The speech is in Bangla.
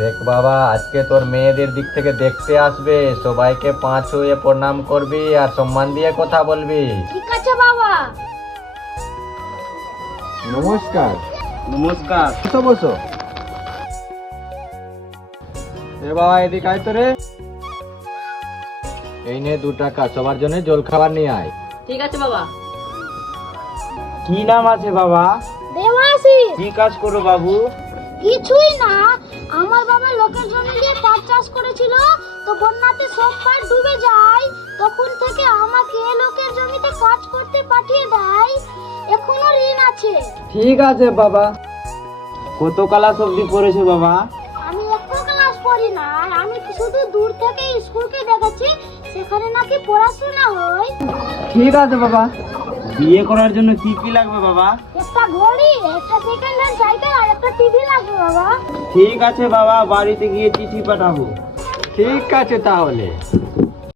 দেখ বাবা, আজকে তোর মেয়েদের দিক থেকে দেখতে আসবে, সবাইকে পা ছুঁয়ে প্রণাম করবি আর সম্মান দিয়ে কথা বলবি। ঠিক আছে বাবা। নমস্কার। নমস্কার। বসো বসো। এ বাবা, এদিকে আয় তো রে। এই নে 2 টাকা, সবার জন্য জল খাবার নিয়ে আয়। ঠিক আছে বাবা। কি নাম আছে বাবা? দেবাশিস। কি কাজ করো বাবু? কিছুই না, আমার বাবা লোকের জমি দিয়ে পাট চাষ করেছিল, তো বন্যাতে সব পাট ডুবে যায়। তখন থেকে আমাকে লোকের জমিতে কাজ করতে পাঠিয়ে দেয়, এখনো ঋণ আছে। ঠিক আছে বাবা। কত ক্লাস অবধি পড়েছো বাবা? আমি একটু ক্লাস পড়ি না, আমি শুধু দূর থেকে স্কুলকে দেখেছি, সেখানে নাকি পড়াশোনা হয়। ঠিক আছে বাবা। বিয়ে করার জন্য কি কি লাগবে বাবা? একটা ঘড়ি, একটা সেকেন্ড হ্যান্ড সাইকেল আর একটা টিভি লাগবে বাবা। ঠিক আছে বাবা, বাড়িতে গিয়ে চিঠি পাঠাবো। ঠিক আছে তাহলে।